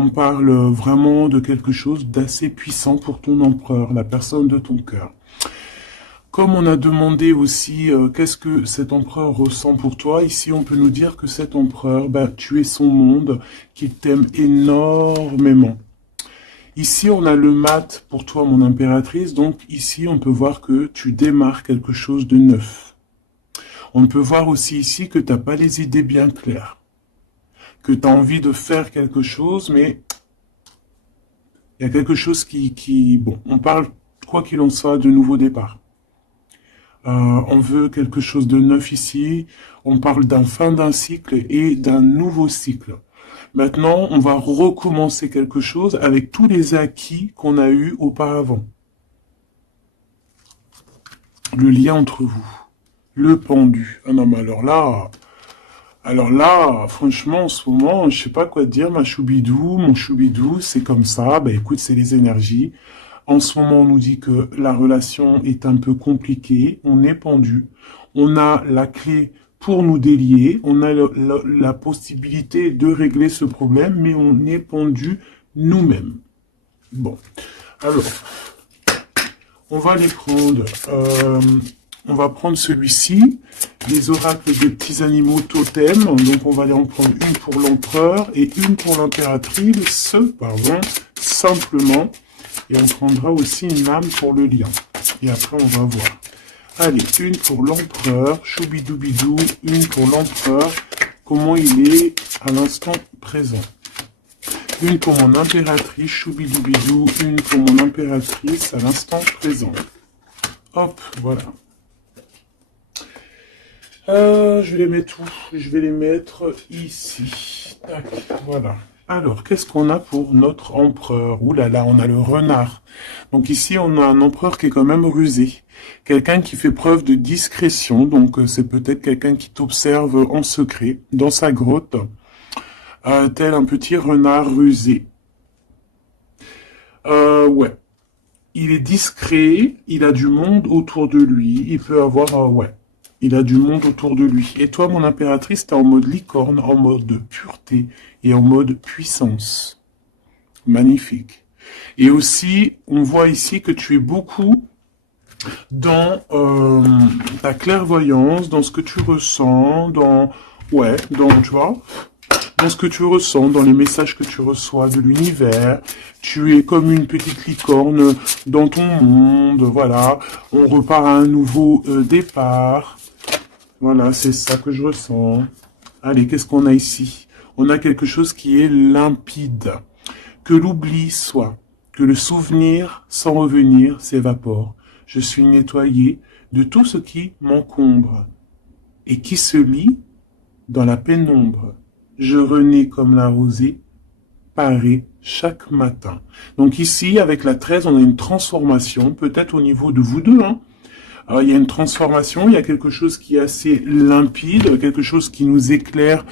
On parle vraiment de quelque chose d'assez puissant pour ton empereur, la personne de ton cœur. Comme on a demandé aussi qu'est-ce que cet empereur ressent pour toi, ici on peut nous dire que cet empereur, tu es son monde, qu'il t'aime énormément. Ici on a le mat pour toi mon impératrice, donc ici on peut voir que tu démarres quelque chose de neuf. On peut voir aussi ici que tu n'as pas les idées bien claires, que tu as envie de faire quelque chose, mais il y a quelque chose bon, on parle quoi qu'il en soit de nouveau départ. On veut quelque chose de neuf ici. On parle d'un fin d'un cycle et d'un nouveau cycle. Maintenant, on va recommencer quelque chose avec tous les acquis qu'on a eus auparavant. Le lien entre vous. Le pendu. Ah non, mais alors là, franchement, en ce moment, je sais pas quoi te dire, ma choubidou, mon choubidou, c'est comme ça. Écoute, c'est les énergies. En ce moment, on nous dit que la relation est un peu compliquée, on est pendu, on a la clé pour nous délier, on a la possibilité de régler ce problème, mais on est pendu nous-mêmes. Bon, alors, on va les prendre. On va prendre celui-ci, les oracles des petits animaux totems. Donc, on va en prendre une pour l'empereur et une pour l'impératrice, simplement. Et on prendra aussi une âme pour le lien. Et après, on va voir. Allez, une pour l'empereur, choubidoubidou, une pour l'empereur, comment il est à l'instant présent. Une pour mon impératrice, choubidoubidou, une pour mon impératrice à l'instant présent. Hop, voilà. Je vais les mettre où? Je vais les mettre ici. Tac, voilà. Alors, qu'est-ce qu'on a pour notre empereur? Ouh là là, on a le renard. Donc ici, on a un empereur qui est quand même rusé. Quelqu'un qui fait preuve de discrétion. Donc, c'est peut-être quelqu'un qui t'observe en secret, dans sa grotte, tel un petit renard rusé. Ouais. Il est discret, il a du monde autour de lui. Il peut avoir, ouais. Il a du monde autour de lui. Et toi, mon impératrice, t'es en mode licorne, en mode pureté et en mode puissance. Magnifique. Et aussi, on voit ici que tu es beaucoup dans ta clairvoyance, dans ce que tu ressens, tu vois, dans ce que tu ressens, dans les messages que tu reçois de l'univers. Tu es comme une petite licorne dans ton monde, voilà. On repart à un nouveau départ. Voilà, c'est ça que je ressens. Allez, qu'est-ce qu'on a ici? On a quelque chose qui est limpide. Que l'oubli soit, que le souvenir, sans revenir, s'évapore. Je suis nettoyé de tout ce qui m'encombre et qui se lit dans la pénombre. Je renais comme la rosée, parée chaque matin. Donc ici, avec la 13, on a une transformation, peut-être au niveau de vous deux, hein. Alors, il y a une transformation, il y a quelque chose qui est assez limpide, quelque chose qui nous éclaire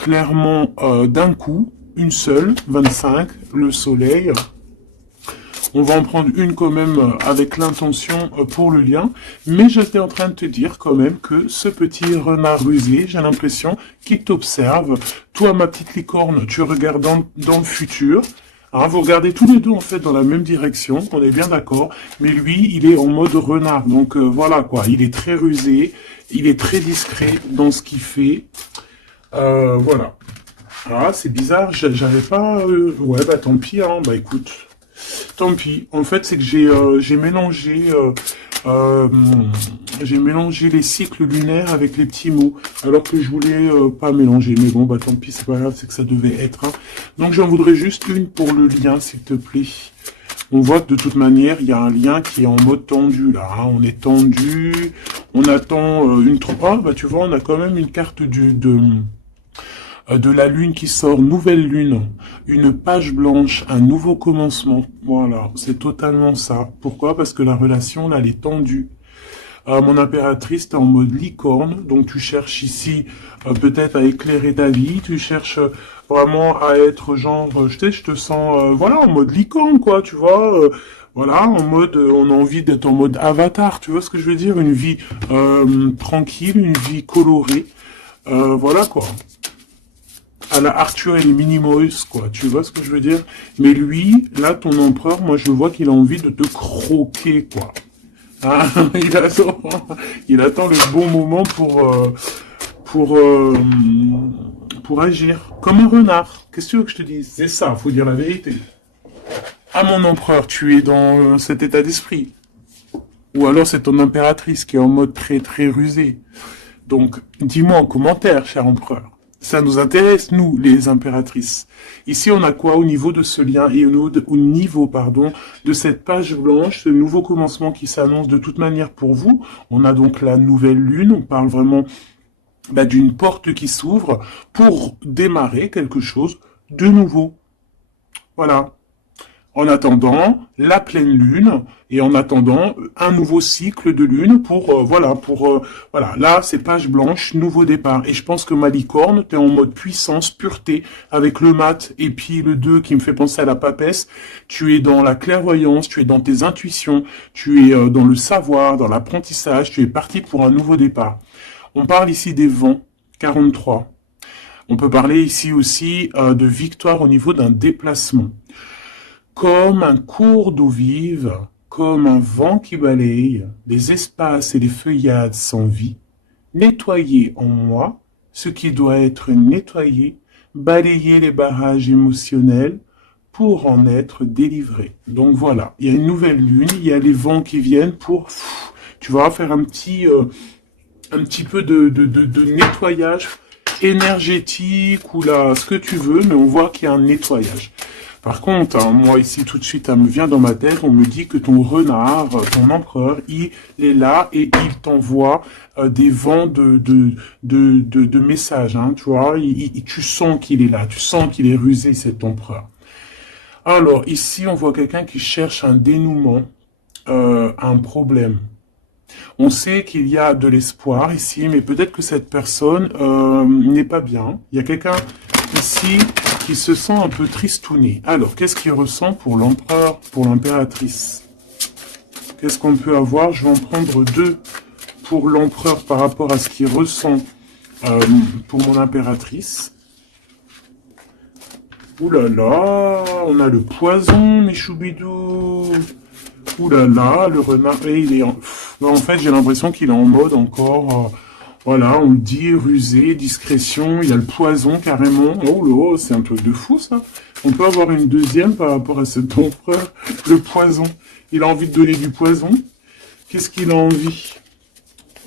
clairement d'un coup, une seule, 25, le soleil. On va en prendre une quand même avec l'intention pour le lien, mais j'étais en train de te dire quand même que ce petit renard rusé, j'ai l'impression qu'il t'observe. Toi, ma petite licorne, tu regardes dans le futur. Hein, vous regardez tous les deux en fait dans la même direction, on est bien d'accord, mais lui, il est en mode renard, donc voilà quoi, il est très rusé, il est très discret dans ce qu'il fait, voilà. Ah, c'est bizarre, j'avais pas... Ouais, tant pis, hein, écoute, tant pis. En fait, c'est que j'ai mélangé les cycles lunaires avec les petits mots, alors que je voulais pas mélanger. Mais bon, tant pis, c'est pas grave, c'est que ça devait être. Hein. Donc, j'en voudrais juste une pour le lien, s'il te plaît. On voit que de toute manière, il y a un lien qui est en mode tendu, là. Hein. On est tendu, on attend une... Ah, tu vois, on a quand même une carte de la lune qui sort, nouvelle lune, une page blanche, un nouveau commencement. Voilà, c'est totalement ça. Pourquoi? Parce que la relation, là, elle est tendue. Mon impératrice, t'es en mode licorne, donc tu cherches ici peut-être à éclairer ta vie, tu cherches vraiment à être genre, je te sens, voilà, en mode licorne, quoi, tu vois, voilà, en mode, on a envie d'être en mode avatar, tu vois ce que je veux dire, une vie tranquille, une vie colorée, voilà, quoi. à la Arthur et les Minimoys, quoi. Tu vois ce que je veux dire? Mais lui, là, ton empereur, moi, je vois qu'il a envie de te croquer, quoi. Hein, il attend le bon moment pour, euh, pour agir. Comme un renard. Qu'est-ce que tu veux que je te dise? C'est ça, faut dire la vérité. Ah, mon empereur, tu es dans cet état d'esprit. Ou alors c'est ton impératrice qui est en mode très très rusé. Donc, dis-moi en commentaire, cher empereur. Ça nous intéresse, nous, les impératrices. Ici, on a quoi au niveau de ce lien et au niveau, pardon, de cette page blanche, ce nouveau commencement qui s'annonce de toute manière pour vous. On a donc la nouvelle lune. On parle vraiment d'une porte qui s'ouvre pour démarrer quelque chose de nouveau. Voilà. En attendant la pleine lune et en attendant un nouveau cycle de lune voilà, là c'est page blanche, nouveau départ. Et je pense que ma licorne, t'es en mode puissance, pureté, avec le mat et puis le 2 qui me fait penser à la papesse. Tu es dans la clairvoyance, tu es dans tes intuitions, tu es dans le savoir, dans l'apprentissage, tu es parti pour un nouveau départ. On parle ici des vents, 43. On peut parler ici aussi de victoire au niveau d'un déplacement. Comme un cours d'eau vive, comme un vent qui balaye les espaces et les feuillades sans vie, nettoyer en moi ce qui doit être nettoyé, balayer les barrages émotionnels pour en être délivré. Donc voilà, il y a une nouvelle lune, il y a les vents qui viennent pour, tu vas faire un petit peu de nettoyage énergétique ou là, ce que tu veux, mais on voit qu'il y a un nettoyage. Par contre, hein, moi ici tout de suite, ça me vient dans ma tête, on me dit que ton renard, ton empereur, il est là et il t'envoie des vents de messages, hein, tu vois, tu sens qu'il est là, tu sens qu'il est rusé, cet empereur. Alors ici, on voit quelqu'un qui cherche un dénouement, un problème. On sait qu'il y a de l'espoir ici, mais peut-être que cette personne n'est pas bien. Il y a quelqu'un ici qui se sent un peu tristouné. Alors, qu'est-ce qu'il ressent pour l'empereur, pour l'impératrice? Qu'est-ce qu'on peut avoir? Je vais en prendre 2 pour l'empereur par rapport à ce qu'il ressent pour mon impératrice. Ouh là là, on a le poison, mes choubidous. Ouh là là, le renard, il est en fait, j'ai l'impression qu'il est en mode encore, voilà, on le dit, rusé, discrétion, il y a le poison carrément. Oh là, c'est un truc de fou ça. On peut avoir une deuxième par rapport à cet empereur, le poison. Il a envie de donner du poison. Qu'est-ce qu'il a envie?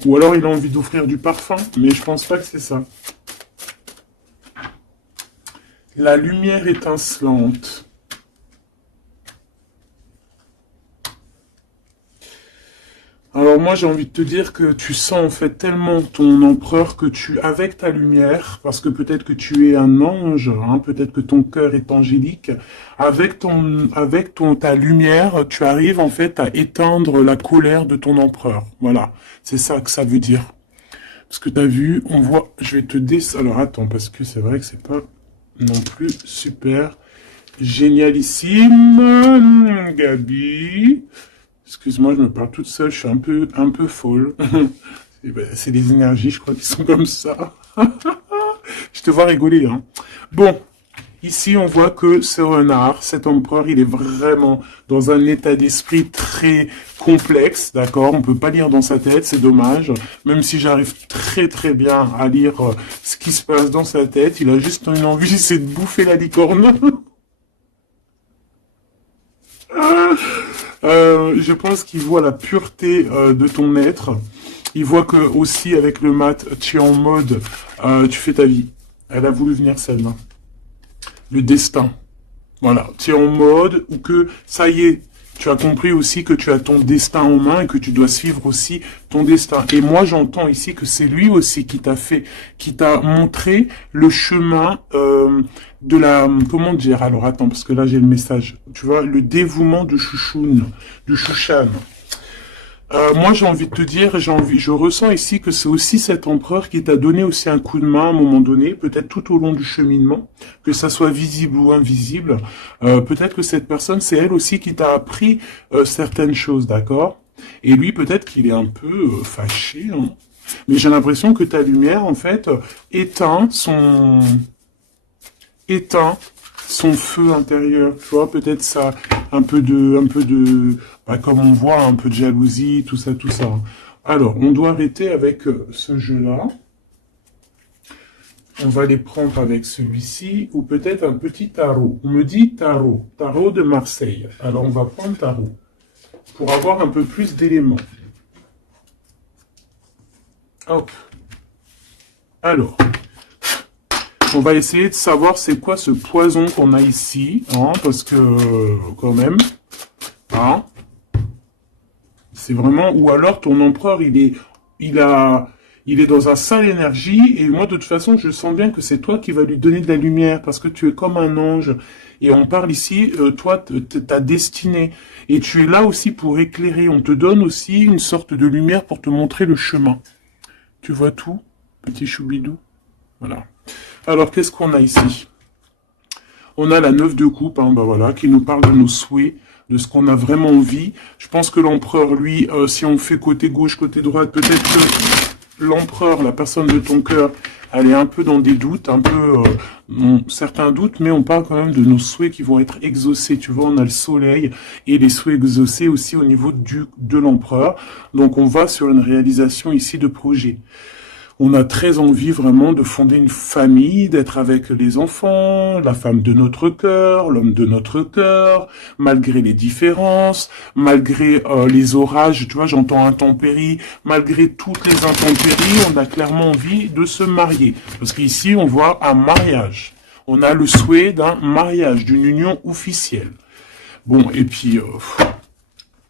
Ou alors il a envie d'offrir du parfum, mais je pense pas que c'est ça. La lumière étincelante. Alors moi j'ai envie de te dire que tu sens en fait tellement ton empereur que avec ta lumière, parce que peut-être que tu es un ange, hein, peut-être que ton cœur est angélique, ta lumière, tu arrives en fait à éteindre la colère de ton empereur. Voilà, c'est ça que ça veut dire. Parce que tu as vu, on voit, je vais te alors attends, parce que c'est vrai que c'est pas non plus super génialissime, Gabi. Excuse-moi, je me parle toute seule, je suis un peu folle. C'est les énergies, je crois, qui sont comme ça. Je te vois rigoler, hein. Bon, ici, on voit que ce renard, cet empereur, il est vraiment dans un état d'esprit très complexe, d'accord? On peut pas lire dans sa tête, c'est dommage. Même si j'arrive très très bien à lire ce qui se passe dans sa tête, il a juste une envie, c'est de bouffer la licorne. Je pense qu'il voit la pureté de ton être. Il voit que aussi avec le mat, tu es en mode, tu fais ta vie. Elle a voulu venir celle-là. Le destin. Voilà, tu es en mode où que ça y est, tu as compris aussi que tu as ton destin en main et que tu dois suivre aussi ton destin. Et moi, j'entends ici que c'est lui aussi qui t'a montré le chemin de la, comment dire, alors attends, parce que là j'ai le message, tu vois, le dévouement de Chouchoun, du Chouchan. Moi, j'ai envie de te dire, je ressens ici que c'est aussi cet empereur qui t'a donné aussi un coup de main à un moment donné, peut-être tout au long du cheminement, que ça soit visible ou invisible. Peut-être que cette personne, c'est elle aussi qui t'a appris certaines choses, d'accord? Et lui, peut-être qu'il est un peu fâché, hein. Mais j'ai l'impression que ta lumière, en fait, éteint son... éteint son feu intérieur, tu vois, peut-être ça, bah, comme on voit, un peu de jalousie, tout ça, tout ça. Alors, on doit arrêter avec ce jeu-là. On va les prendre avec celui-ci, ou peut-être un petit tarot. On me dit tarot de Marseille. Alors, on va prendre tarot, pour avoir un peu plus d'éléments. Hop. Alors, on va essayer de savoir c'est quoi ce poison qu'on a ici, hein, parce que, quand même, hein, c'est vraiment, ou alors ton empereur, il est dans un sale énergie, et moi, de toute façon, je sens bien que c'est toi qui vas lui donner de la lumière, parce que tu es comme un ange, et on parle ici, toi, ta destinée, et tu es là aussi pour éclairer, on te donne aussi une sorte de lumière pour te montrer le chemin. Tu vois tout, petit choubidou? Voilà. Alors, qu'est-ce qu'on a ici? On a la 9 de coupe, hein, bah voilà, qui nous parle de nos souhaits, de ce qu'on a vraiment envie. Je pense que l'empereur, lui, si on fait côté gauche, côté droite, peut-être que l'empereur, la personne de ton cœur, elle est un peu dans des doutes, un peu certains doutes, mais on parle quand même de nos souhaits qui vont être exaucés. Tu vois, on a le soleil et les souhaits exaucés aussi au niveau de l'empereur. Donc, on va sur une réalisation ici de projet. On a très envie vraiment de fonder une famille, d'être avec les enfants, la femme de notre cœur, l'homme de notre cœur, malgré les différences, malgré les orages, tu vois, j'entends intempéries, malgré toutes les intempéries, on a clairement envie de se marier. Parce qu'ici, on voit un mariage. On a le souhait d'un mariage, d'une union officielle. Bon, et puis...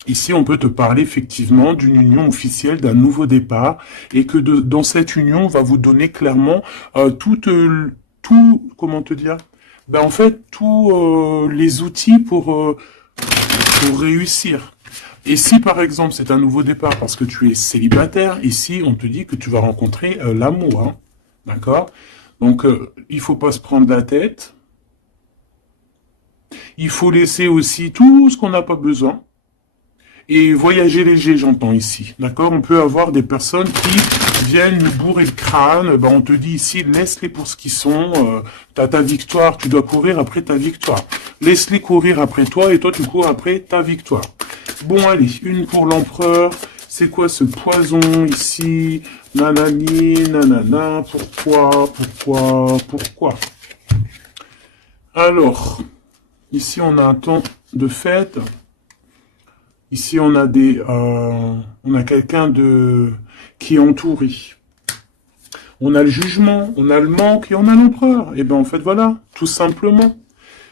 ici, on peut te parler effectivement d'une union officielle, d'un nouveau départ, et que dans cette union, on va vous donner clairement tout, comment te dire, ben en fait, tous les outils pour réussir. Et si par exemple c'est un nouveau départ parce que tu es célibataire, ici on te dit que tu vas rencontrer l'amour, hein, d'accord? Donc il faut pas se prendre la tête. Il faut laisser aussi tout ce qu'on n'a pas besoin. Et voyager léger, j'entends ici, d'accord? On peut avoir des personnes qui viennent nous bourrer le crâne, ben on te dit ici, laisse-les pour ce qu'ils sont, t'as ta victoire, tu dois courir après ta victoire. Laisse-les courir après toi, et toi tu cours après ta victoire. Bon, allez, une pour l'empereur, c'est quoi ce poison ici? Nanani, nanana, pourquoi? Alors, ici on a un temps de fête. Ici, on a on a quelqu'un qui est entouré. On a le jugement, on a le manque et on a l'empereur. Et ben, en fait, voilà, tout simplement.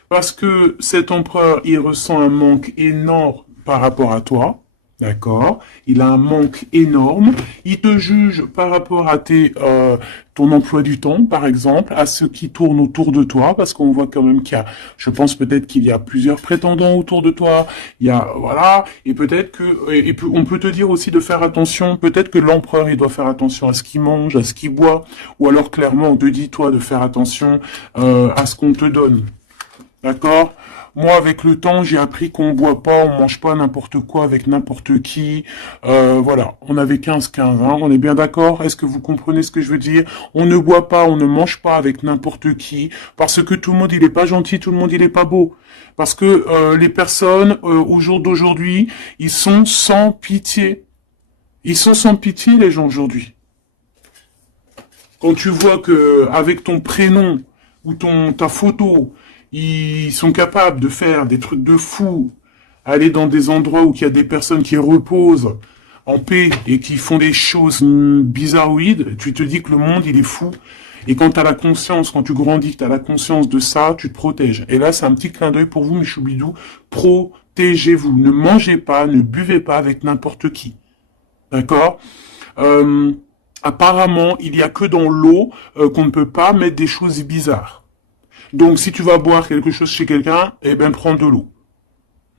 Parce que cet empereur, il ressent un manque énorme par rapport à toi. D'accord? Il a un manque énorme. Il te juge par rapport à ton emploi du temps, par exemple, à ceux qui tournent autour de toi, parce qu'on voit quand même qu'il y a, je pense peut-être qu'il y a plusieurs prétendants autour de toi. Il y a, voilà, et peut-être que, on peut te dire aussi de faire attention. Peut-être que l'empereur, il doit faire attention à ce qu'il mange, à ce qu'il boit, ou alors clairement, on te dit toi de faire attention à ce qu'on te donne. D'accord? Moi, avec le temps, j'ai appris qu'on boit pas, on mange pas n'importe quoi avec n'importe qui. Voilà, on avait 15-15, hein, on est bien d'accord? Est-ce que vous comprenez ce que je veux dire? On ne boit pas, on ne mange pas avec n'importe qui, parce que tout le monde, il est pas gentil, tout le monde, il est pas beau. Parce que les personnes, au jour d'aujourd'hui, ils sont sans pitié. Ils sont sans pitié, les gens, aujourd'hui. Quand tu vois que avec ton prénom ou ta photo, ils sont capables de faire des trucs de fou, aller dans des endroits où il y a des personnes qui reposent en paix et qui font des choses bizarroïdes, tu te dis que le monde, il est fou. Et quand tu as la conscience, quand tu grandis, que tu as la conscience de ça, tu te protèges. Et là, c'est un petit clin d'œil pour vous, mes choubidous. Protégez-vous. Ne mangez pas, ne buvez pas avec n'importe qui. D'accord? Apparemment, il n'y a que dans l'eau qu'on ne peut pas mettre des choses bizarres. Donc, si tu vas boire quelque chose chez quelqu'un, eh ben, prends de l'eau.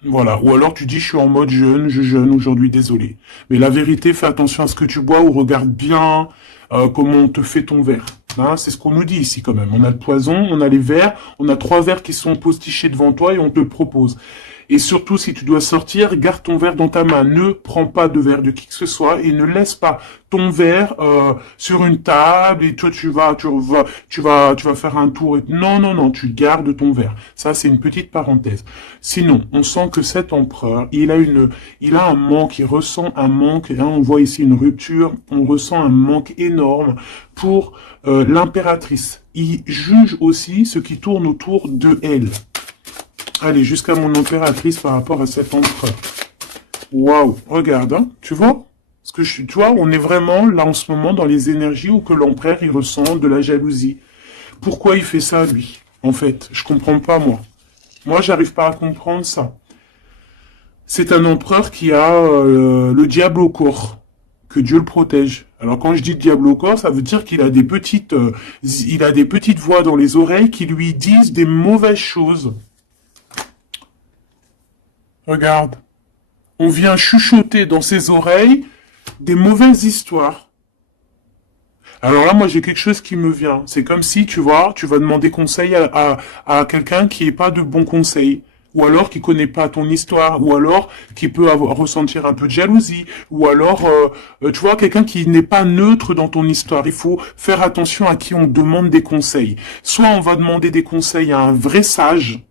Voilà. Ou alors, tu dis, je suis en mode jeûne, je jeûne aujourd'hui, désolé. Mais la vérité, fais attention à ce que tu bois ou regarde bien comment on te fait ton verre. Hein, c'est ce qu'on nous dit ici, quand même. On a le poison, on a les verres, on a 3 verres qui sont postichés devant toi et on te le propose. Et surtout, si tu dois sortir, garde ton verre dans ta main. Ne prends pas de verre de qui que ce soit et ne laisse pas ton verre sur une table et toi tu vas faire un tour. Non, non, non, tu gardes ton verre. Ça, c'est une petite parenthèse. Sinon, on sent que cet empereur, il a un manque, il ressent un manque. Là, on voit ici une rupture. On ressent un manque énorme pour l'impératrice. Il juge aussi ce qui tourne autour de elle. Allez, jusqu'à mon impératrice par rapport à cet empereur. Waouh, regarde, hein, tu vois? Parce que tu vois, on est vraiment là en ce moment dans les énergies où que l'empereur il ressent de la jalousie. Pourquoi il fait ça lui? En fait, je comprends pas moi. Moi, j'arrive pas à comprendre ça. C'est un empereur qui a le diable au corps. Que Dieu le protège. Alors quand je dis diable au corps, ça veut dire qu'il a il a des petites voix dans les oreilles qui lui disent des mauvaises choses. Regarde. On vient chuchoter dans ses oreilles des mauvaises histoires. Alors là, moi, j'ai quelque chose qui me vient. C'est comme si, tu vois, tu vas demander conseil à quelqu'un qui n'est pas de bons conseils. Ou alors qui connaît pas ton histoire. Ou alors qui peut ressentir un peu de jalousie. Ou alors, tu vois, quelqu'un qui n'est pas neutre dans ton histoire. Il faut faire attention à qui on demande des conseils. Soit on va demander des conseils à un vrai sage.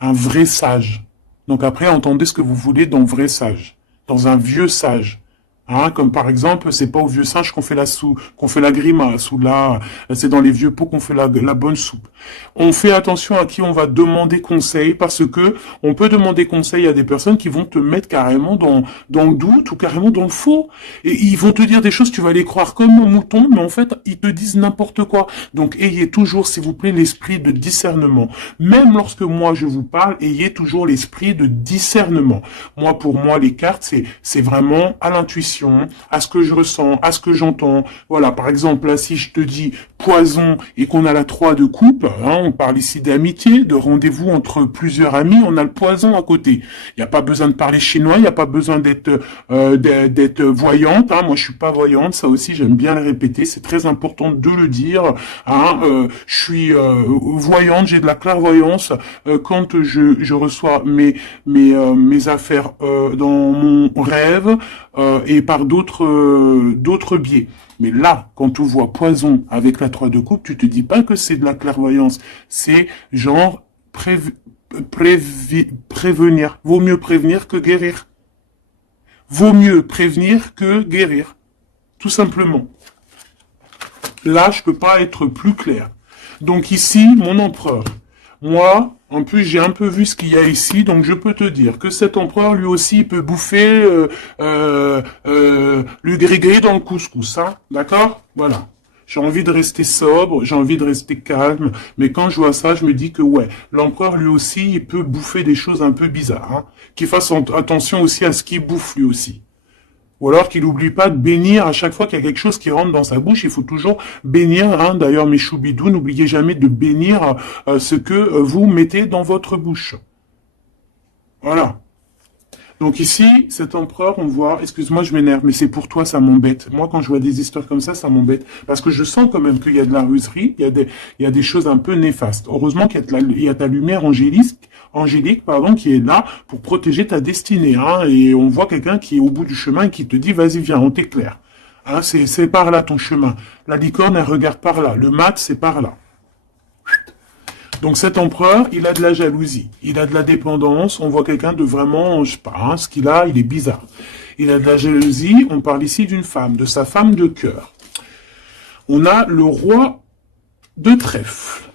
Un vrai sage. Donc après, entendez ce que vous voulez dans vrai sage, dans un vieux sage. Hein, comme par exemple, c'est pas au vieux singe qu'on fait qu'on fait la grimace, ou là, c'est dans les vieux pots qu'on fait la bonne soupe. On fait attention à qui on va demander conseil, parce que on peut demander conseil à des personnes qui vont te mettre carrément dans le doute, ou carrément dans le faux. Et ils vont te dire des choses, tu vas les croire comme un mouton, mais en fait, ils te disent n'importe quoi. Donc, ayez toujours, s'il vous plaît, l'esprit de discernement. Même lorsque moi, je vous parle, ayez toujours l'esprit de discernement. Moi, pour moi, les cartes, c'est vraiment à l'intuition, à ce que je ressens, à ce que j'entends. Voilà, par exemple, là, si je te dis poison et qu'on a la 3 de coupe, hein, on parle ici d'amitié, de rendez-vous entre plusieurs amis, on a le poison à côté. Il n'y a pas besoin de parler chinois, il n'y a pas besoin d'être voyante. Hein. Moi, je suis pas voyante, ça aussi, j'aime bien le répéter, c'est très important de le dire. Hein. Je suis voyante, j'ai de la clairvoyance quand je reçois mes affaires dans mon rêve et par d'autres biais. Mais là, quand tu vois poison avec la 3 de coupe, tu te dis pas que c'est de la clairvoyance. C'est genre prévenir. Vaut mieux prévenir que guérir. Vaut mieux prévenir que guérir. Tout simplement. Là, je peux pas être plus clair. Donc ici, mon empereur. Moi, en plus, j'ai un peu vu ce qu'il y a ici, donc je peux te dire que cet empereur, lui aussi, il peut bouffer le gris-gris dans le couscous, hein, d'accord? Voilà. J'ai envie de rester sobre, j'ai envie de rester calme, mais quand je vois ça, je me dis que ouais, l'empereur, lui aussi, il peut bouffer des choses un peu bizarres, hein, qu'il fasse attention aussi à ce qu'il bouffe, lui aussi. Ou alors qu'il n'oublie pas de bénir à chaque fois qu'il y a quelque chose qui rentre dans sa bouche. Il faut toujours bénir. Hein. D'ailleurs, mes choubidous, n'oubliez jamais de bénir ce que vous mettez dans votre bouche. Voilà. Donc ici, cet empereur, on voit, excuse-moi, je m'énerve, mais c'est pour toi, ça m'embête. Moi, quand je vois des histoires comme ça m'embête. Parce que je sens quand même qu'il y a de la ruserie, il y a des choses un peu néfastes. Heureusement qu'il y a ta lumière angélique, pardon, qui est là pour protéger ta destinée. Hein, et on voit quelqu'un qui est au bout du chemin et qui te dit, vas-y, viens, on t'éclaire. Hein, c'est par là ton chemin. La licorne, elle regarde par là. Le mat, c'est par là. Donc cet empereur, il a de la jalousie, il a de la dépendance, on voit quelqu'un de vraiment, je sais pas, hein, ce qu'il a, il est bizarre. Il a de la jalousie, on parle ici d'une femme, de sa femme de cœur. On a le roi de trèfle,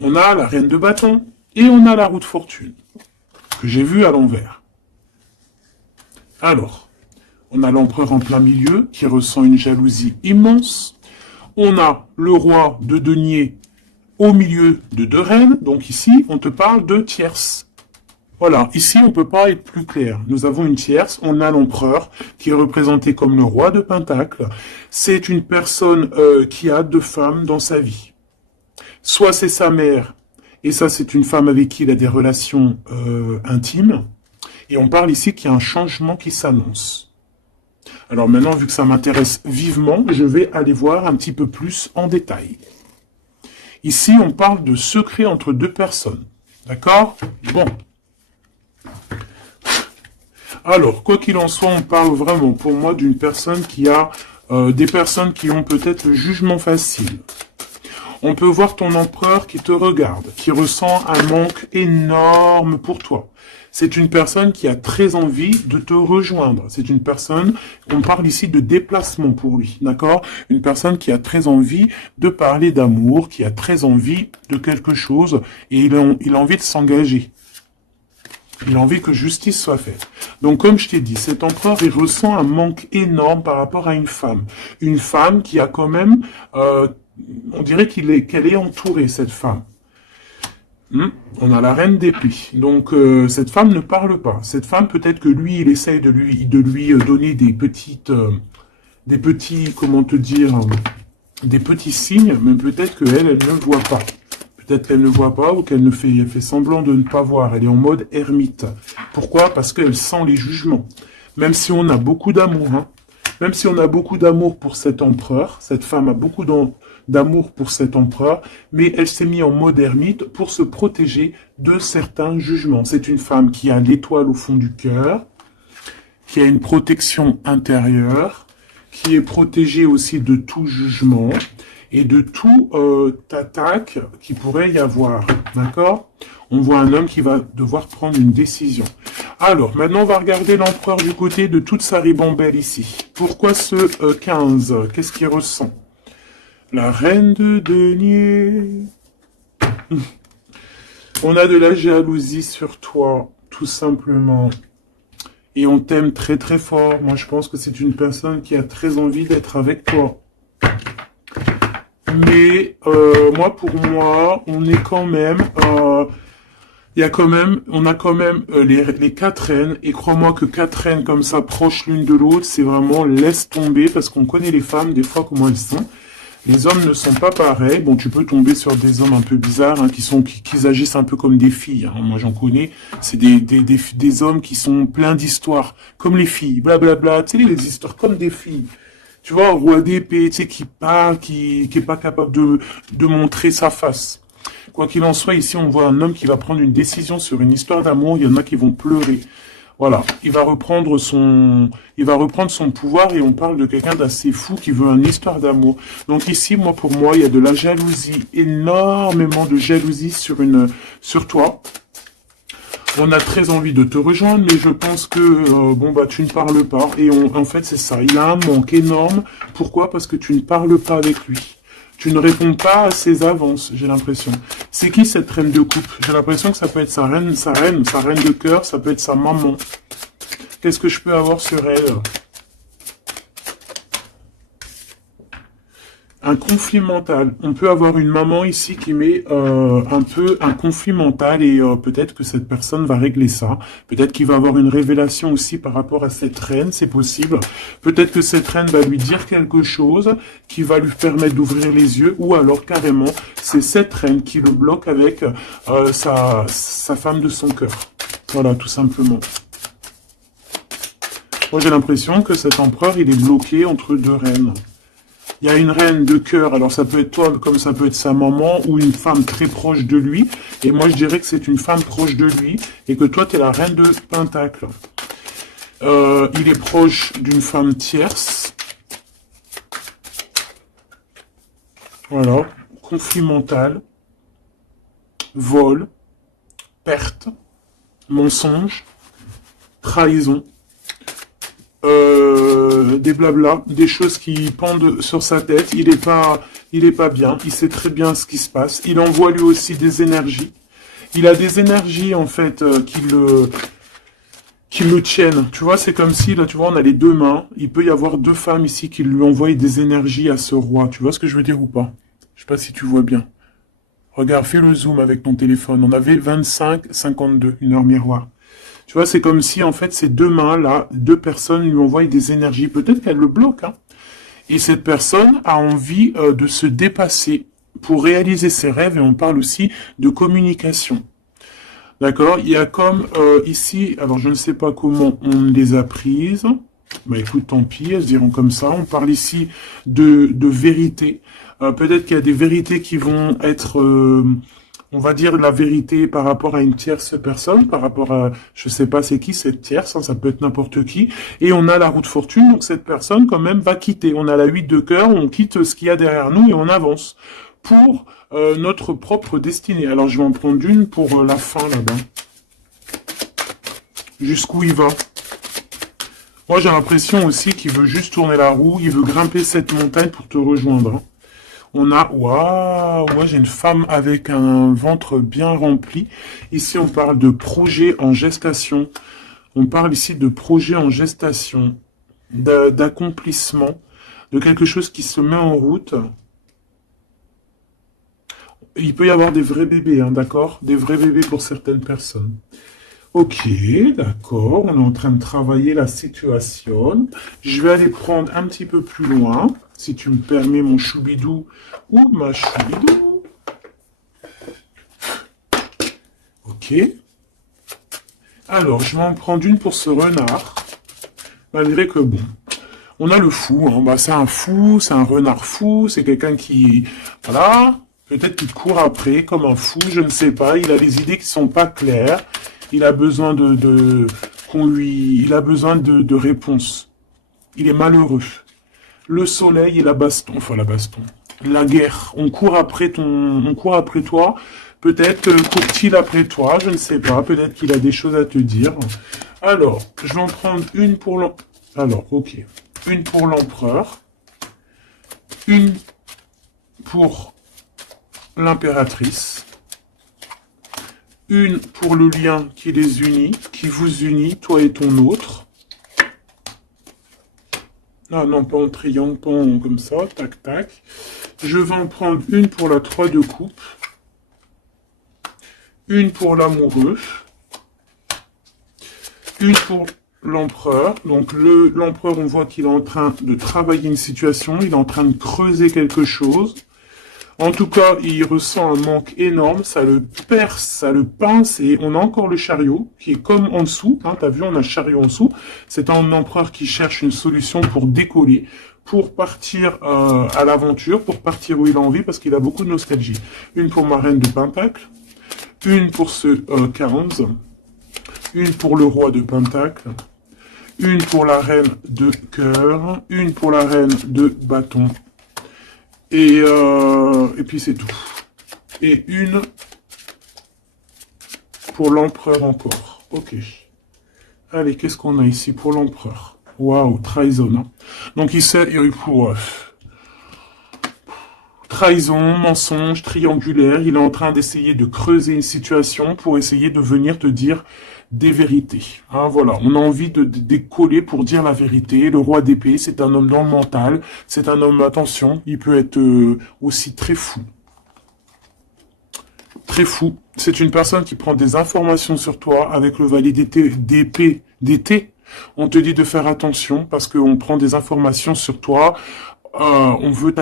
on a la reine de bâton, et on a la roue de fortune, que j'ai vue à l'envers. Alors, on a l'empereur en plein milieu, qui ressent une jalousie immense. On a le roi de denier, au milieu de 2 reines, donc ici, on te parle de tierce. Voilà, ici, on peut pas être plus clair. Nous avons une tierce, on a l'empereur, qui est représenté comme le roi de Pentacle. C'est une personne qui a 2 femmes dans sa vie. Soit c'est sa mère, et ça, c'est une femme avec qui il a des relations intimes. Et on parle ici qu'il y a un changement qui s'annonce. Alors maintenant, vu que ça m'intéresse vivement, je vais aller voir un petit peu plus en détail. Ici, on parle de secret entre 2 personnes. D'accord? Bon. Alors, quoi qu'il en soit, on parle vraiment, pour moi, d'une personne qui a des personnes qui ont peut-être le jugement facile. On peut voir ton empereur qui te regarde, qui ressent un manque énorme pour toi. C'est une personne qui a très envie de te rejoindre. C'est une personne, on parle ici de déplacement pour lui, d'accord? Une personne qui a très envie de parler d'amour, qui a très envie de quelque chose, et il a envie de s'engager. Il a envie que justice soit faite. Donc, comme je t'ai dit, cet empereur, il ressent un manque énorme par rapport à une femme. Une femme qui a quand même, on dirait qu'elle est entourée, cette femme. On a la reine d'épée. Donc, cette femme ne parle pas. Cette femme, peut-être que lui, il essaye de lui donner des petits, comment te dire, des petits signes, mais peut-être qu'elle, elle ne voit pas. Peut-être qu'elle ne voit pas ou qu'elle elle fait semblant de ne pas voir. Elle est en mode ermite. Pourquoi? Parce qu'elle sent les jugements. Même si on a beaucoup d'amour, hein, même si on a beaucoup d'amour pour cet empereur, cette femme a beaucoup d'amour pour cet empereur, mais elle s'est mise en mode ermite pour se protéger de certains jugements. C'est une femme qui a l'étoile au fond du cœur, qui a une protection intérieure, qui est protégée aussi de tout jugement, et de tout attaque qui pourrait y avoir, d'accord? On voit un homme qui va devoir prendre une décision. Alors, maintenant, on va regarder l'empereur du côté de toute sa ribambelle ici. Pourquoi ce 15? Qu'est-ce qu'il ressent? La reine de denier. On a de la jalousie sur toi, tout simplement. Et on t'aime très très fort. Moi, je pense que c'est une personne qui a très envie d'être avec toi. Mais pour moi, on est quand même, on a quand même les quatre reines. Et crois-moi que quatre reines comme ça, proches l'une de l'autre, c'est vraiment laisse tomber parce qu'on connaît les femmes des fois comment elles sont. Les hommes ne sont pas pareils. Bon, tu peux tomber sur des hommes un peu bizarres, hein, qui agissent un peu comme des filles. Hein. Moi, j'en connais. C'est des hommes qui sont pleins d'histoires, comme les filles, blablabla. Tu sais, les histoires comme des filles. Tu vois, un roi d'épée, tu sais, qui parle, qui est pas capable de montrer sa face. Quoi qu'il en soit, ici, on voit un homme qui va prendre une décision sur une histoire d'amour. Il y en a qui vont pleurer. Voilà. Il va reprendre son pouvoir et on parle de quelqu'un d'assez fou qui veut une histoire d'amour. Donc ici, pour moi, il y a de la jalousie, énormément de jalousie sur toi. On a très envie de te rejoindre, mais je pense que, tu ne parles pas. Et en fait, c'est ça. Il a un manque énorme. Pourquoi? Parce que tu ne parles pas avec lui. Tu ne réponds pas à ses avances, j'ai l'impression. C'est qui cette reine de coupe? J'ai l'impression que ça peut être sa reine de cœur, ça peut être sa maman. Qu'est-ce que je peux avoir sur elle? Un conflit mental. On peut avoir une maman ici qui met un peu un conflit mental et peut-être que cette personne va régler ça. Peut-être qu'il va avoir une révélation aussi par rapport à cette reine, c'est possible. Peut-être que cette reine va lui dire quelque chose qui va lui permettre d'ouvrir les yeux ou alors carrément c'est cette reine qui le bloque avec sa femme de son cœur. Voilà, tout simplement. Moi j'ai l'impression que cet empereur il est bloqué entre deux reines. Il y a une reine de cœur, alors ça peut être toi comme ça peut être sa maman ou une femme très proche de lui. Et moi je dirais que c'est une femme proche de lui et que toi tu es la reine de Pentacle. Il est proche d'une femme tierce. Voilà, conflit mental, vol, perte, mensonge, trahison. Des blabla, des choses qui pendent sur sa tête. Il est pas bien. Il sait très bien ce qui se passe. Il envoie lui aussi des énergies. Il a des énergies en fait qui le tiennent. Tu vois, c'est comme si là, tu vois, on a les deux mains. Il peut y avoir deux femmes ici qui lui envoient des énergies à ce roi. Tu vois ce que je veux dire ou pas? Je sais pas si tu vois bien. Regarde, fais le zoom avec ton téléphone. On avait 25-52, une heure miroir. Tu vois, c'est comme si, en fait, ces deux mains-là, deux personnes lui envoient des énergies. Peut-être qu'elle le bloque, hein. Et cette personne a envie de se dépasser pour réaliser ses rêves. Et on parle aussi de communication. D'accord? Il y a comme ici, alors je ne sais pas comment on les a prises. Bah écoute, tant pis, elles se diront comme ça. On parle ici de vérité. Peut-être qu'il y a des vérités qui vont être on va dire la vérité par rapport à une tierce personne, par rapport à, je sais pas c'est qui cette tierce, hein, ça peut être n'importe qui, et on a la roue de fortune, donc cette personne quand même va quitter. On a la 8 de cœur, on quitte ce qu'il y a derrière nous et on avance pour notre propre destinée. Alors je vais en prendre une pour la fin là-bas. Jusqu'où il va? Moi j'ai l'impression aussi qu'il veut juste tourner la roue, il veut grimper cette montagne pour te rejoindre. Hein. On a, waouh, moi j'ai une femme avec un ventre bien rempli. Ici on parle de projet en gestation. On parle ici de projet en gestation, d'accomplissement, de quelque chose qui se met en route. Il peut y avoir des vrais bébés, hein, d'accord? Des vrais bébés pour certaines personnes. Ok, d'accord, on est en train de travailler la situation. Je vais aller prendre un petit peu plus loin, si tu me permets mon choubidou ou ma choubidou. Ok. Alors, je vais en prendre une pour ce renard, malgré que bon, on a le fou, hein. Bah, c'est un fou, c'est un renard fou, c'est quelqu'un qui, voilà, peut-être qu'il court après comme un fou, je ne sais pas, il a des idées qui sont pas claires. Il a besoin il a besoin de réponses. Il est malheureux. Le soleil et la baston, enfin la baston, la guerre. On court après toi. Peut-être court-il après toi, je ne sais pas. Peut-être qu'il a des choses à te dire. Alors, je vais en prendre une pour ok. Une pour l'empereur. Une pour l'impératrice. Une pour le lien qui les unit, qui vous unit, toi et ton autre. Ah non, pas en triangle, pas en comme ça, tac, tac. Je vais en prendre une pour la 3 de coupe. Une pour l'amoureux. Une pour l'empereur. Donc l'empereur, on voit qu'il est en train de travailler une situation, il est en train de creuser quelque chose. En tout cas, il ressent un manque énorme, ça le perce, ça le pince, et on a encore le chariot, qui est comme en dessous, hein, t'as vu, on a le chariot en dessous, c'est un empereur qui cherche une solution pour décoller, pour partir à l'aventure, pour partir où il a envie, parce qu'il a beaucoup de nostalgie. Une pour ma reine de Pentacle, une pour ce 15, une pour le roi de Pentacle, une pour la reine de cœur, une pour la reine de bâton, et puis c'est tout. Et une pour l'empereur encore. Ok. Allez, qu'est-ce qu'on a ici pour l'empereur? Waouh, trahison. Hein. Donc il sait, pour trahison, mensonge, triangulaire. Il est en train d'essayer de creuser une situation pour essayer de venir te dire des vérités. Hein, voilà, on a envie de décoller pour dire la vérité. Le roi d'épée, c'est un homme dans le mental. C'est un homme, attention, il peut être aussi très fou. Très fou. C'est une personne qui prend des informations sur toi avec le valet d'épée d'été. On te dit de faire attention parce qu'on prend des informations sur toi. On veut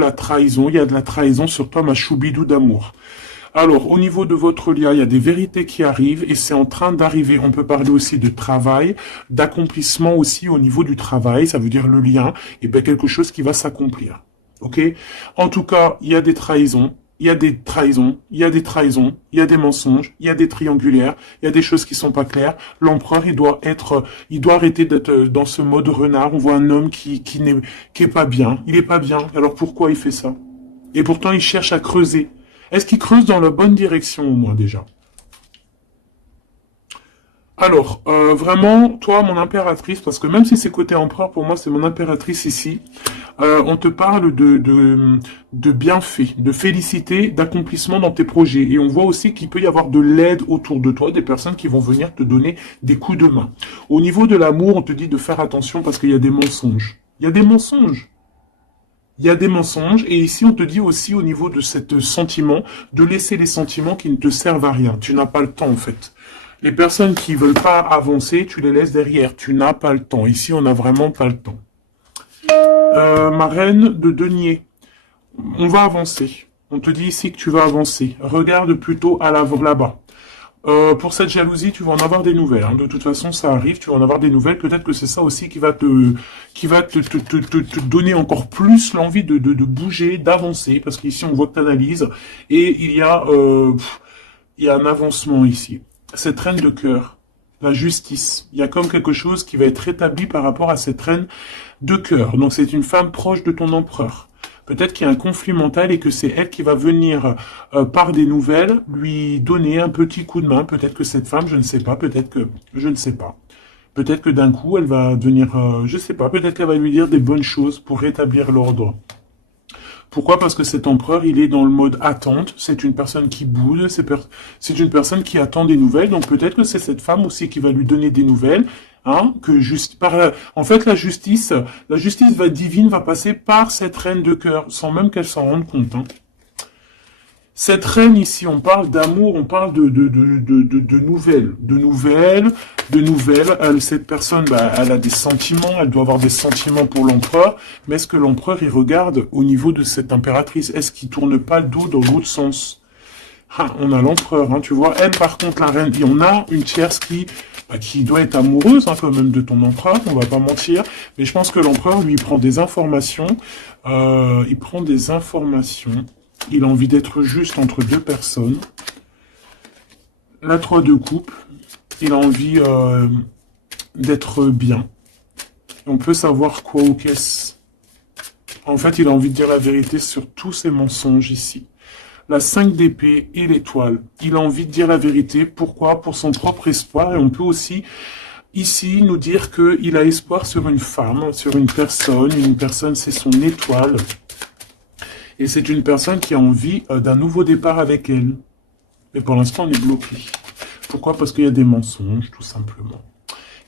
la trahison. Il y a de la trahison sur toi, ma choubidou d'amour. Alors, au niveau de votre lien, il y a des vérités qui arrivent et c'est en train d'arriver. On peut parler aussi de travail, d'accomplissement aussi au niveau du travail. Ça veut dire le lien, et bien quelque chose qui va s'accomplir. Ok? En tout cas, il y a des trahisons. Il y a des trahisons, il y a des trahisons, il y a des mensonges, il y a des triangulaires, il y a des choses qui sont pas claires. L'empereur, il doit arrêter d'être dans ce mode renard. On voit un homme qui est pas bien. Il est pas bien. Alors pourquoi il fait ça? Et pourtant, il cherche à creuser. Est-ce qu'il creuse dans la bonne direction au moins déjà? Alors, vraiment, toi, mon impératrice, parce que même si c'est côté empereur, pour moi, c'est mon impératrice ici, on te parle de bienfaits, de félicité, d'accomplissement dans tes projets. Et on voit aussi qu'il peut y avoir de l'aide autour de toi, des personnes qui vont venir te donner des coups de main. Au niveau de l'amour, on te dit de faire attention parce qu'il y a des mensonges. Il y a des mensonges. Il y a des mensonges, et ici on te dit aussi au niveau de cet sentiment, de laisser les sentiments qui ne te servent à rien. Tu n'as pas le temps en fait. Les personnes qui veulent pas avancer, tu les laisses derrière. Tu n'as pas le temps. Ici, on n'a vraiment pas le temps. Ma reine de denier. On va avancer. On te dit ici que tu vas avancer. Regarde plutôt à l'avant là-bas. Pour cette jalousie, tu vas en avoir des nouvelles. Hein. De toute façon, ça arrive, tu vas en avoir des nouvelles. Peut-être que c'est ça aussi qui va te donner encore plus l'envie de bouger, d'avancer, parce qu'ici on voit que tu analyses et il y a un avancement ici. Cette reine de cœur, la justice. Il y a comme quelque chose qui va être rétabli par rapport à cette reine de cœur. Donc c'est une femme proche de ton empereur. Peut-être qu'il y a un conflit mental et que c'est elle qui va venir, par des nouvelles, lui donner un petit coup de main. Peut-être que cette femme, je ne sais pas, peut-être que, je ne sais pas. Peut-être que d'un coup, elle va devenir, je sais pas, peut-être qu'elle va lui dire des bonnes choses pour rétablir l'ordre. Pourquoi? Parce que cet empereur, il est dans le mode attente. C'est une personne qui boude, c'est une personne qui attend des nouvelles. Donc peut-être que c'est cette femme aussi qui va lui donner des nouvelles. Hein, que juste en fait, la justice divine va passer par cette reine de cœur, sans même qu'elle s'en rende compte. Hein. Cette reine ici, on parle d'amour, on parle de nouvelles, cette personne, bah, elle a des sentiments, elle doit avoir des sentiments pour l'empereur, mais est-ce que l'empereur, il regarde au niveau de cette impératrice? Est-ce qu'il tourne pas le dos dans l'autre sens? Ah, on a l'empereur, hein, tu vois. Elle, par contre, la reine, on a une tierce qui doit être amoureuse, hein, quand même, de ton empereur, on va pas mentir, mais je pense que l'empereur, lui, il prend des informations, il a envie d'être juste entre deux personnes. La 3 de coupe, il a envie d'être bien. On peut savoir quoi ou qu'est-ce. En fait, il a envie de dire la vérité sur tous ses mensonges ici. La 5 d'épée et l'étoile. Il a envie de dire la vérité. Pourquoi? Pour son propre espoir. Et on peut aussi, ici, nous dire qu'il a espoir sur une femme, sur une personne, c'est son étoile. Et c'est une personne qui a envie d'un nouveau départ avec elle. Mais pour l'instant, on est bloqué. Pourquoi? Parce qu'il y a des mensonges, tout simplement.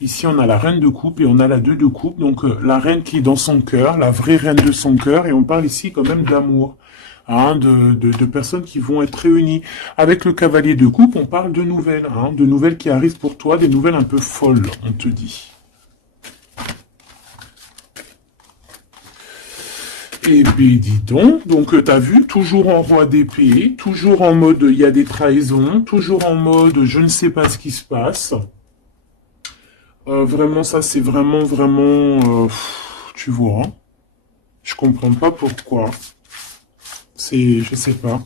Ici, on a la reine de coupe et on a la 2 de coupe. Donc, la reine qui est dans son cœur, la vraie reine de son cœur. Et on parle ici quand même d'amour. Hein, de personnes qui vont être réunies. Avec le cavalier de coupe, on parle de nouvelles. Hein, de nouvelles qui arrivent pour toi, des nouvelles un peu folles, on te dit. Et puis dis donc t'as vu, toujours en roi d'épée, toujours en mode il y a des trahisons, toujours en mode je ne sais pas ce qui se passe. Vraiment ça c'est vraiment, tu vois, hein. Je comprends pas pourquoi. Je sais pas.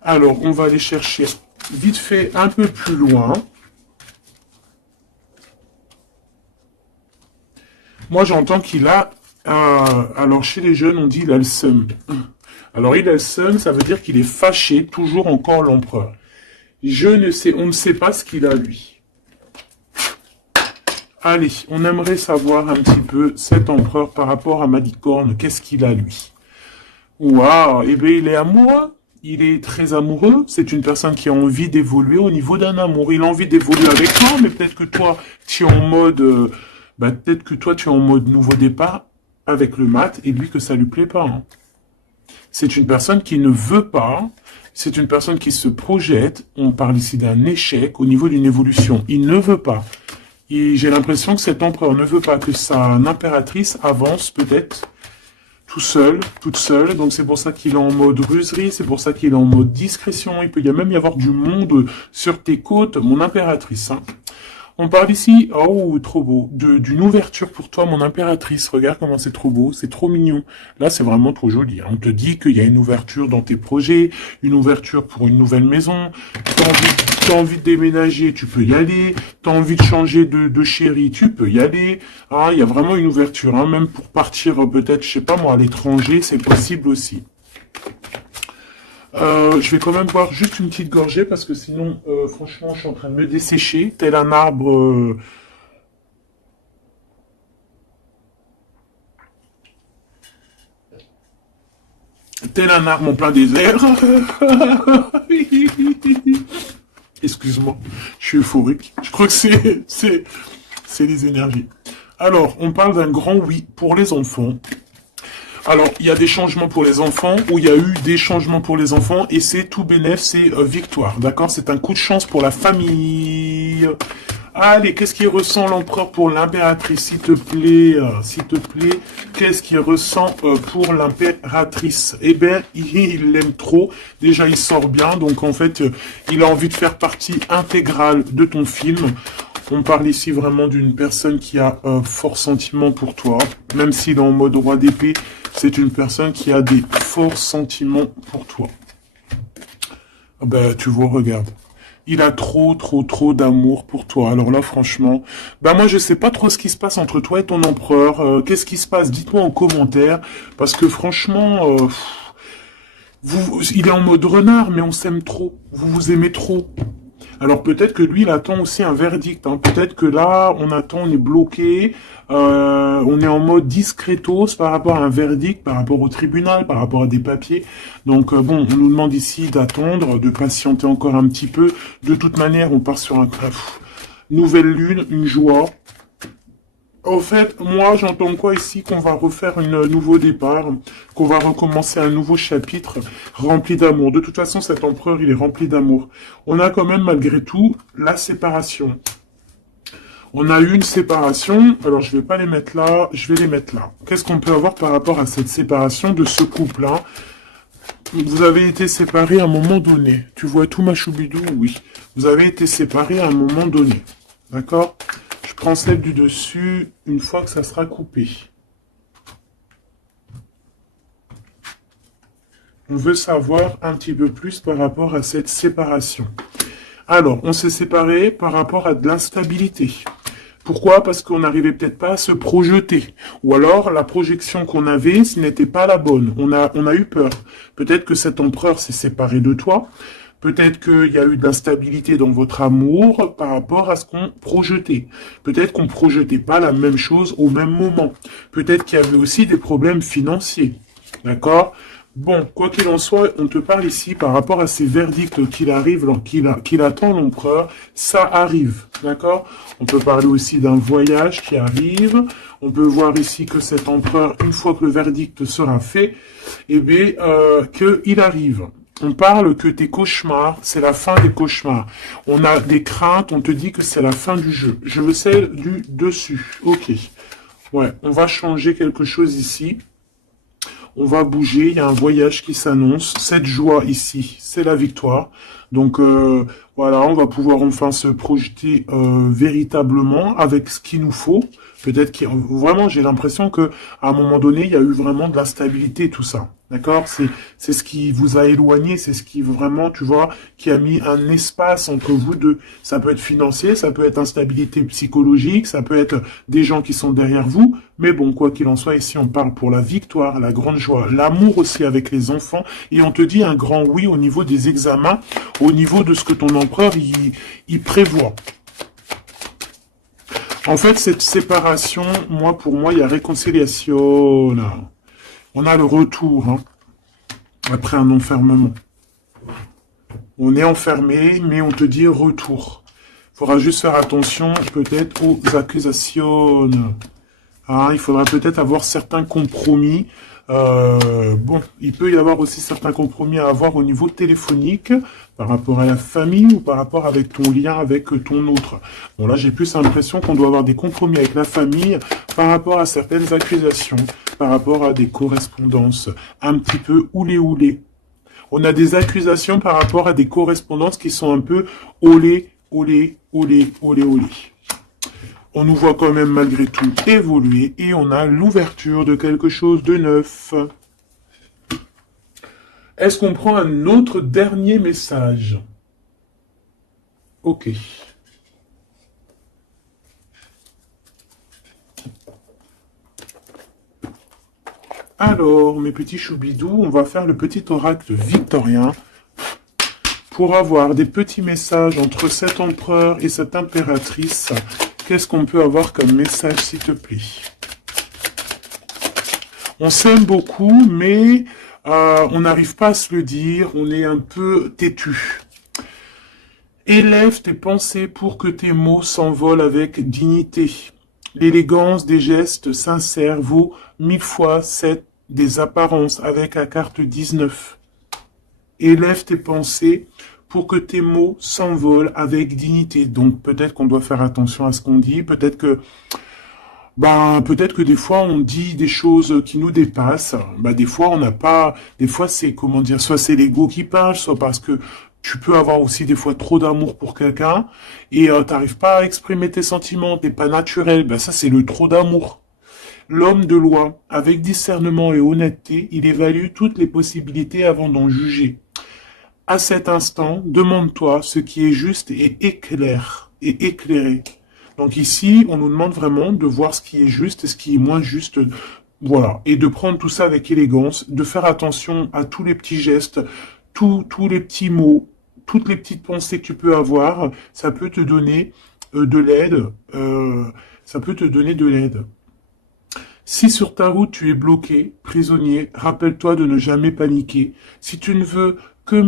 Alors on va aller chercher vite fait un peu plus loin. Moi, j'entends qu'il a... alors, chez les jeunes, on dit il a le seum. Alors, il a le seum, ça veut dire qu'il est fâché, toujours encore l'empereur. On ne sait pas ce qu'il a, lui. Allez, on aimerait savoir un petit peu cet empereur par rapport à Malicorne. Qu'est-ce qu'il a, lui? Waouh, eh bien, il est amoureux. Il est très amoureux. C'est une personne qui a envie d'évoluer au niveau d'un amour. Il a envie d'évoluer avec toi, mais peut-être que toi, tu es en mode... peut-être que toi, tu es en mode nouveau départ avec le mat et lui que ça lui plaît pas. Hein. C'est une personne qui ne veut pas, c'est une personne qui se projette. On parle ici d'un échec au niveau d'une évolution. Il ne veut pas. Et j'ai l'impression que cet empereur ne veut pas que sa impératrice avance peut-être tout seul, toute seule. Donc c'est pour ça qu'il est en mode ruserie, c'est pour ça qu'il est en mode discrétion. Il peut même y avoir du monde sur tes côtes, mon impératrice. Hein. On parle ici, oh, trop beau, d'une ouverture pour toi, mon impératrice. Regarde comment c'est trop beau, c'est trop mignon. Là, c'est vraiment trop joli. Hein. On te dit qu'il y a une ouverture dans tes projets, une ouverture pour une nouvelle maison. T'as envie de déménager, tu peux y aller. T'as envie de changer de chérie, tu peux y aller. Ah, il y a vraiment une ouverture, hein. Même pour partir peut-être, je sais pas moi, à l'étranger, c'est possible aussi. Je vais quand même boire juste une petite gorgée parce que sinon, franchement, je suis en train de me dessécher, tel un arbre. Tel un arbre en plein désert. Excuse-moi, je suis euphorique. Je crois que c'est les énergies. Alors, on parle d'un grand oui pour les enfants. Alors, il y a des changements pour les enfants, ou il y a eu des changements pour les enfants, et c'est tout bénef, c'est victoire, d'accord? C'est un coup de chance pour la famille. Allez, qu'est-ce qu'il ressent l'empereur pour l'impératrice, s'il te plaît, qu'est-ce qu'il ressent pour l'impératrice? Eh bien, il l'aime trop. Déjà, il sort bien, donc en fait, il a envie de faire partie intégrale de ton film. On parle ici vraiment d'une personne qui a fort sentiment pour toi, même s'il est en mode roi d'épée, c'est une personne qui a des forts sentiments pour toi. Ah ben, tu vois, regarde. Il a trop d'amour pour toi. Alors là, franchement, bah moi, je sais pas trop ce qui se passe entre toi et ton empereur. Qu'est-ce qui se passe? Dites-moi en commentaire. Parce que franchement, il est en mode renard, mais on s'aime trop. Vous vous aimez trop. Alors peut-être que lui, il attend aussi un verdict. Hein. Peut-être que là, on attend, on est bloqué, on est en mode discretos par rapport à un verdict, par rapport au tribunal, par rapport à des papiers. Donc bon, on nous demande ici d'attendre, de patienter encore un petit peu. De toute manière, on part sur un nouvelle lune, une joie. Au fait, moi, j'entends quoi ici? Qu'on va refaire un nouveau départ, qu'on va recommencer un nouveau chapitre rempli d'amour. De toute façon, cet empereur, il est rempli d'amour. On a quand même, malgré tout, la séparation. On a eu une séparation, alors je vais pas les mettre là, je vais les mettre là. Qu'est-ce qu'on peut avoir par rapport à cette séparation de ce couple-là? Vous avez été séparés à un moment donné. Tu vois tout, ma choubidou? Oui. Vous avez été séparés à un moment donné. D'accord? Je prends celle du dessus une fois que ça sera coupé. On veut savoir un petit peu plus par rapport à cette séparation. Alors, on s'est séparés par rapport à de l'instabilité. Pourquoi? Parce qu'on n'arrivait peut-être pas à se projeter. Ou alors, la projection qu'on avait, ce n'était pas la bonne. On a eu peur. Peut-être que cet empereur s'est séparé de toi. Peut-être qu'il y a eu de l'instabilité dans votre amour par rapport à ce qu'on projetait. Peut-être qu'on ne projetait pas la même chose au même moment. Peut-être qu'il y avait aussi des problèmes financiers. D'accord? Bon, quoi qu'il en soit, on te parle ici par rapport à ces verdicts qu'il attend l'empereur. Ça arrive. D'accord? On peut parler aussi d'un voyage qui arrive. On peut voir ici que cet empereur, une fois que le verdict sera fait, eh bien, qu'il arrive. On parle que tes cauchemars, c'est la fin des cauchemars. On a des craintes, on te dit que c'est la fin du jeu. Je veux celle du dessus. Ok. Ouais, on va changer quelque chose ici. On va bouger, il y a un voyage qui s'annonce. Cette joie ici, c'est la victoire. Donc voilà, on va pouvoir enfin se projeter véritablement avec ce qu'il nous faut. Peut-être que vraiment, j'ai l'impression que à un moment donné, il y a eu vraiment de l'instabilité, tout ça. D'accord? C'est ce qui vous a éloigné, c'est ce qui vraiment, tu vois, qui a mis un espace entre vous deux. Ça peut être financier, ça peut être instabilité psychologique, ça peut être des gens qui sont derrière vous. Mais bon, quoi qu'il en soit, ici, on parle pour la victoire, la grande joie, l'amour aussi avec les enfants. Et on te dit un grand oui au niveau des examens, au niveau de ce que ton empereur, il prévoit. En fait, cette séparation, pour moi, il y a réconciliation. Là. On a le retour, hein, après un enfermement. On est enfermé, mais on te dit retour. Il faudra juste faire attention, peut-être, aux accusations. Hein, il faudra peut-être avoir certains compromis. Bon, il peut y avoir aussi certains compromis à avoir au niveau téléphonique, par rapport à la famille ou par rapport avec ton lien avec ton autre. Bon, là, j'ai plus l'impression qu'on doit avoir des compromis avec la famille par rapport à certaines accusations, par rapport à des correspondances un petit peu oulé. On a des accusations par rapport à des correspondances qui sont un peu olé. On nous voit quand même malgré tout évoluer et on a l'ouverture de quelque chose de neuf. Est-ce qu'on prend un autre dernier message? Ok. Alors, mes petits choubidous, on va faire le petit oracle victorien pour avoir des petits messages entre cet empereur et cette impératrice. Qu'est-ce qu'on peut avoir comme message, s'il te plaît? On s'aime beaucoup, mais on n'arrive pas à se le dire, on est un peu têtu. Élève tes pensées pour que tes mots s'envolent avec dignité. L'élégance des gestes sincères vaut 1000 fois celle des apparences avec la carte 19. Élève tes pensées pour que tes mots s'envolent avec dignité. Donc peut-être qu'on doit faire attention à ce qu'on dit, peut-être que des fois on dit des choses qui nous dépassent. Des fois on n'a pas, des fois c'est comment dire, soit c'est l'ego qui parle, soit parce que tu peux avoir aussi des fois trop d'amour pour quelqu'un et t'arrives pas à exprimer tes sentiments, t'es pas naturel. Ça c'est le trop d'amour. L'homme de loi, avec discernement et honnêteté, il évalue toutes les possibilités avant d'en juger. À cet instant, demande-toi ce qui est juste et éclaire et éclairé. Donc ici, on nous demande vraiment de voir ce qui est juste et ce qui est moins juste. Voilà. Et de prendre tout ça avec élégance, de faire attention à tous les petits gestes, tous les petits mots, toutes les petites pensées que tu peux avoir. Ça peut te donner de l'aide. Ça peut te donner de l'aide. Si sur ta route tu es bloqué, prisonnier, rappelle-toi de ne jamais paniquer. Si tu ne veux que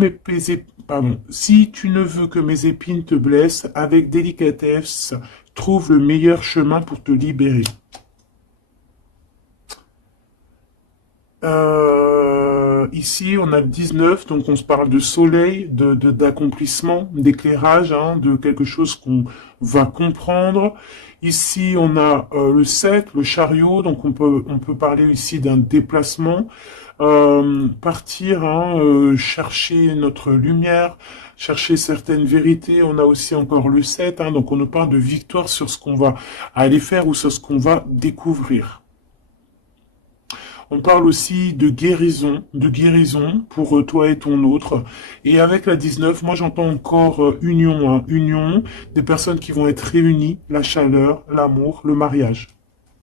si tu ne veux que mes épines te blessent, avec délicatesse, trouve le meilleur chemin pour te libérer. Ici, on a le 19, donc on se parle de soleil, d'accomplissement, d'éclairage, de quelque chose qu'on va comprendre. Ici, on a le 7, le chariot, donc on peut parler ici d'un déplacement, partir, chercher notre lumière, chercher certaines vérités. On a aussi encore le 7, donc on nous parle de victoire sur ce qu'on va aller faire ou sur ce qu'on va découvrir. On parle aussi de guérison pour toi et ton autre. Et avec la 19, moi j'entends encore union, union, des personnes qui vont être réunies, la chaleur, l'amour, le mariage.